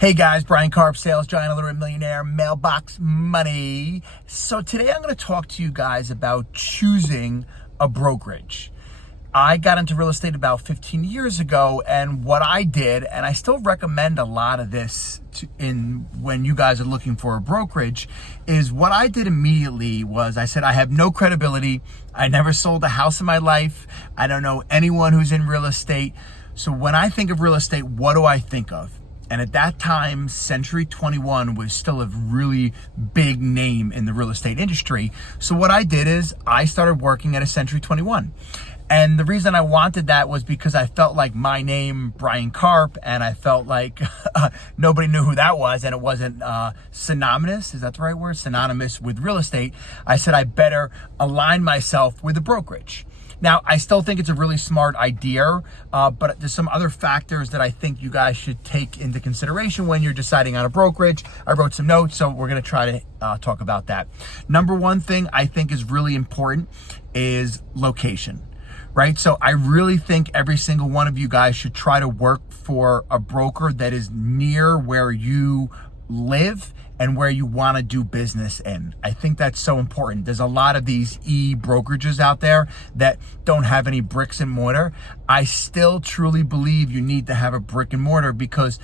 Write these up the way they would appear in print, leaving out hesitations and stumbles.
Hey guys, Brian Karp, sales giant, illiterate millionaire, mailbox money. So today I'm going to talk to you guys about choosing a brokerage. I got into real estate about 15 years ago, and what I did, and I still recommend a lot of this when you guys are looking for a brokerage, is what I did immediately was I said, I have no credibility. I never sold a house in my life. I don't know anyone who's in real estate. So when I think of real estate, what do I think of? And at that time, Century 21 was still a really big name in the real estate industry. So what I did is I started working at a Century 21. And the reason I wanted that was because I felt like my name, Brian Karp, and I felt like nobody knew who that was, and it wasn't synonymous, is that the right word? Synonymous with real estate. I said I better align myself with a brokerage. Now, I still think it's a really smart idea, but there's some other factors that I think you guys should take into consideration when you're deciding on a brokerage. I wrote some notes, so we're going to try to talk about that. Number one thing I think is really important is location. Right? So I really think every single one of you guys should try to work for a broker that is near where you live and where you want to do business in. I think that's so important. There's a lot of these brokerages out there that don't have any bricks and mortar. I still truly believe you need to have a brick and mortar because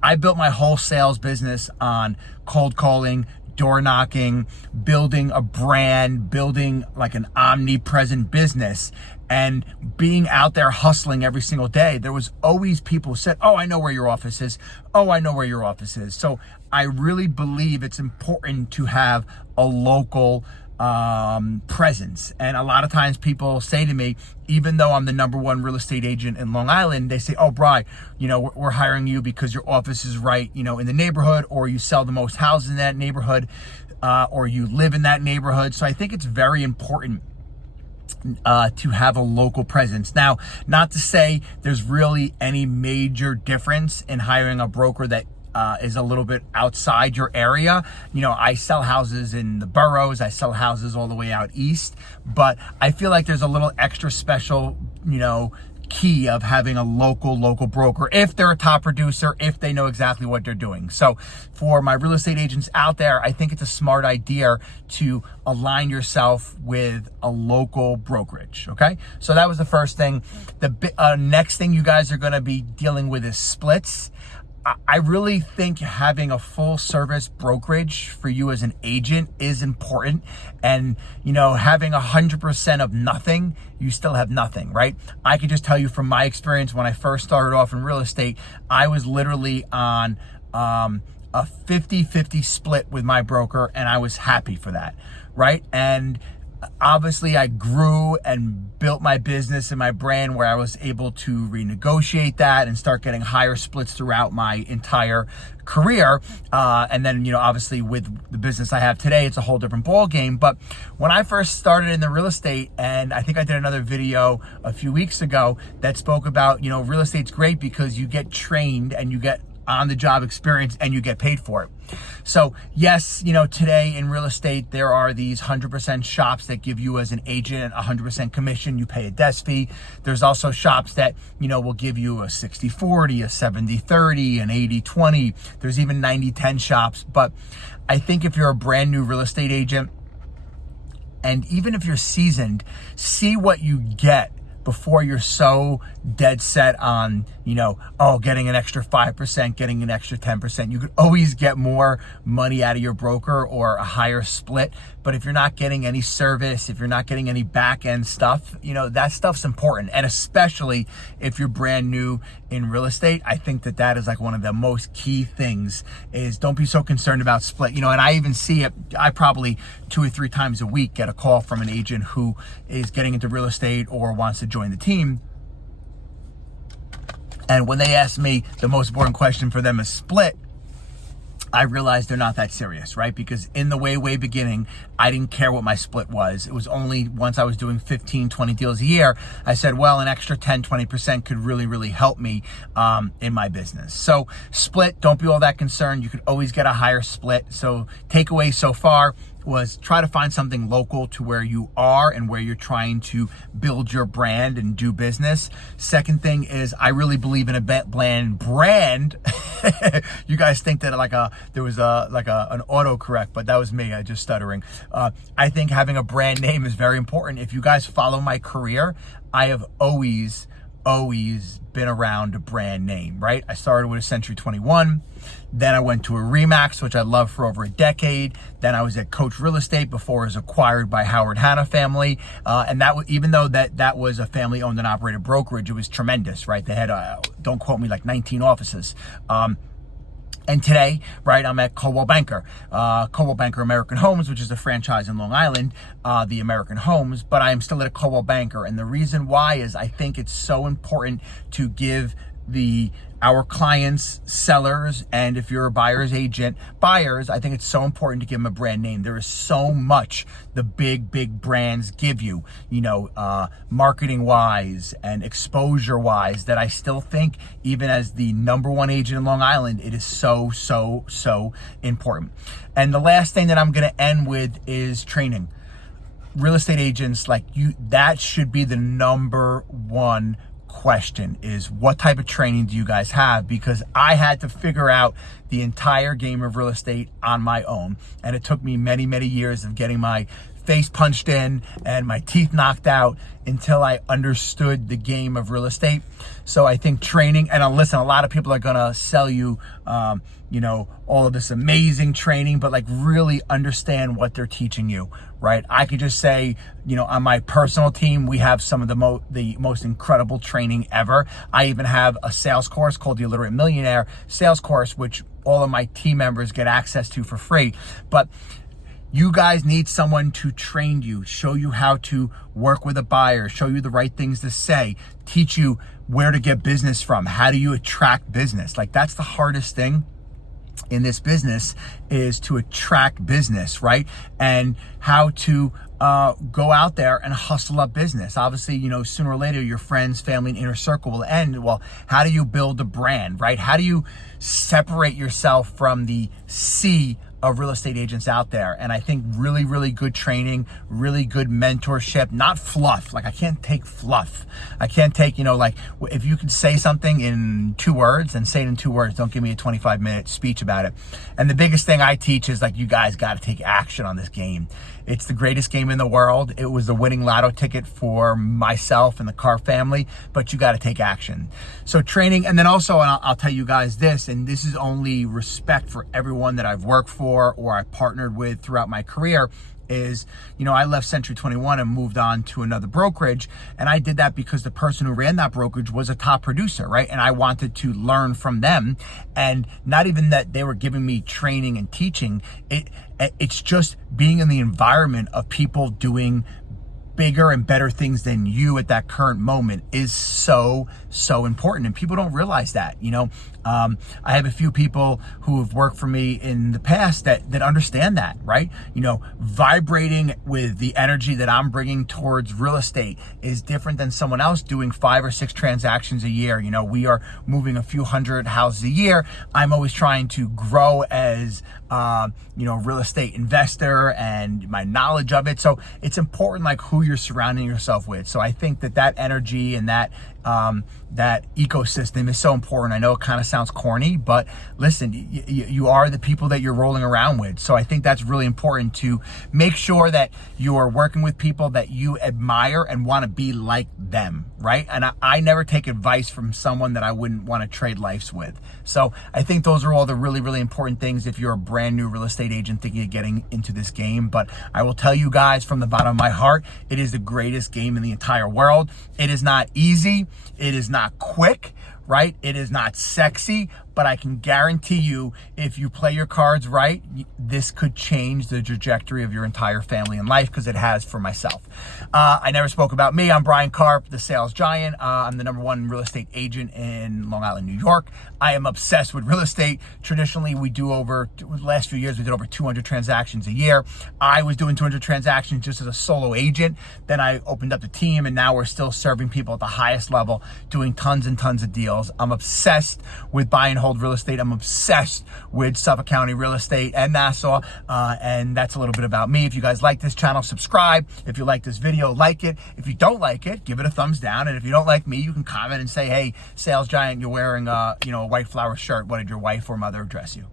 I built my whole sales business on cold calling, door knocking, building a brand, building like an omnipresent business, and being out there hustling every single day. There was always people who said, oh, I know where your office is. Oh, I know where your office is. So I really believe it's important to have a local presence. And a lot of times people say to me, even though I'm the #1 real estate agent in Long Island, they say, oh, Bri, we're hiring you because your office is right, in the neighborhood, or you sell the most houses in that neighborhood, or you live in that neighborhood. So I think it's very important to have a local presence. Now, not to say there's really any major difference in hiring a broker that is a little bit outside your area. I sell houses in the boroughs. I sell houses all the way out east, but I feel like there's a little extra special, key of having a local broker if they're a top producer, if they know exactly what they're doing. So for my real estate agents out there, I think it's a smart idea to align yourself with a local brokerage. Okay, so that was the first thing. The next thing you guys are going to be dealing with is splits. I really think having a full service brokerage for you as an agent is important. And, having 100% of nothing, you still have nothing, right? I can just tell you from my experience, when I first started off in real estate, I was literally on a 50-50 split with my broker, and I was happy for that, right? And obviously I grew and built my business and my brand where I was able to renegotiate that and start getting higher splits throughout my entire career. And then, obviously with the business I have today, it's a whole different ball game. But when I first started in the real estate, and I think I did another video a few weeks ago that spoke about, real estate's great because you get trained and you get on-the-job experience and you get paid for it. So yes, today in real estate, there are these 100% shops that give you as an agent 100% commission. You pay a desk fee. There's also shops that, will give you a 60-40, a 70-30, an 80-20. There's even 90-10 shops. But I think if you're a brand new real estate agent, and even if you're seasoned, see what you get before you're so dead set on, getting an extra 5%, getting an extra 10%. You could always get more money out of your broker or a higher split. But if you're not getting any service, if you're not getting any back end stuff, that stuff's important. And especially if you're brand new in real estate, I think that is like one of the most key things is don't be so concerned about split. And I even see it, I probably 2 or 3 times a week get a call from an agent who is getting into real estate or wants to join the team. And when they ask me, the most important question for them is split, I realized they're not that serious, right? Because in the way beginning, I didn't care what my split was. It was only once I was doing 15, 20 deals a year, I said, well, an extra 10, 20% could really, really help me in my business. So split, don't be all that concerned. You could always get a higher split. So takeaway so far was try to find something local to where you are and where you're trying to build your brand and do business. Second thing is I really believe in a brand You guys think that there was an autocorrect, but that was me, just stuttering. I think having a brand name is very important. If you guys follow my career, I have always been around a brand name, right? I started with a Century 21, then I went to a Remax, which I loved for over a decade. Then I was at Coach Real Estate before it was acquired by Howard Hanna family. And that was, even though that was a family owned and operated brokerage, it was tremendous, right? They had, don't quote me, like 19 offices. And today, right, I'm at Coldwell Banker American Homes, which is a franchise in Long Island, the American Homes, but I am still at a Coldwell Banker. And the reason why is I think it's so important to give our clients, sellers, and if you're a buyer's agent, buyers, I think it's so important to give them a brand name. There is so much the big brands give you, marketing wise and exposure wise, that I still think, even as the #1 agent in Long Island, it is so important. And the last thing that I'm going to end with is training. Real estate agents, that should be the #1 question, is what type of training do you guys have? Because I had to figure out the entire game of real estate on my own, and it took me many years of getting my face punched in and my teeth knocked out until I understood the game of real estate. So I think training, and listen, a lot of people are gonna sell you all of this amazing training, but really understand what they're teaching you, right? I could just say, on my personal team, we have some of the most incredible training ever. I even have a sales course called the Illiterate Millionaire sales course, which all of my team members get access to for free. But you guys need someone to train you, show you how to work with a buyer, show you the right things to say, teach you where to get business from, how do you attract business. That's the hardest thing in this business, is to attract business, right? And how to go out there and hustle up business. Obviously, sooner or later, your friends, family, and inner circle will end. Well, how do you build a brand, right? How do you separate yourself from the sea of real estate agents out there? And I think really good training, really good mentorship, not fluff. I can't take fluff. I can't take, if you could say something in 2 words, then say it in 2 words. Don't give me a 25-minute speech about it. And the biggest thing I teach is you guys got to take action on this game. It's the greatest game in the world. It was the winning lotto ticket for myself and the Carr family, but you got to take action. So training, and then also, and I'll tell you guys this, and this is only respect for everyone that I've worked for or I partnered with throughout my career, is, I left Century 21 and moved on to another brokerage. And I did that because the person who ran that brokerage was a top producer, right? And I wanted to learn from them. And not even that they were giving me training and teaching. It's just being in the environment of people doing bigger and better things than you at that current moment is so important, and people don't realize that. I have a few people who have worked for me in the past that understand that, right? Vibrating with the energy that I'm bringing towards real estate is different than someone else doing 5 or 6 transactions a year. We are moving a few hundred houses a year. I'm always trying to grow as real estate investor and my knowledge of it. So it's important who you're surrounding yourself with. So I think that energy and that ecosystem is so important. I know it kind of sounds corny, but listen, you are the people that you're rolling around with. So I think that's really important, to make sure that you are working with people that you admire and want to be like them, right? And I never take advice from someone that I wouldn't want to trade lives with. So I think those are all the really important things if you're a brand new real estate agent thinking of getting into this game. But I will tell you guys from the bottom of my heart, it is the greatest game in the entire world. It is not easy. It is not quick, right? It is not sexy, but I can guarantee you, if you play your cards right, this could change the trajectory of your entire family and life, because it has for myself. I never spoke about me. I'm Brian Karp, the sales giant. I'm the #1 real estate agent in Long Island, New York. I am obsessed with real estate. Traditionally, the last few years, we did over 200 transactions a year. I was doing 200 transactions just as a solo agent. Then I opened up the team, and now we're still serving people at the highest level, doing tons and tons of deals. deals. I'm obsessed with buy and hold real estate. I'm obsessed with Suffolk County real estate and Nassau. And that's a little bit about me. If you guys like this channel, subscribe. If you like this video, like it. If you don't like it, give it a thumbs down. And if you don't like me, you can comment and say, hey, Sales Giant, you're wearing a white flower shirt. What did your wife or mother dress you?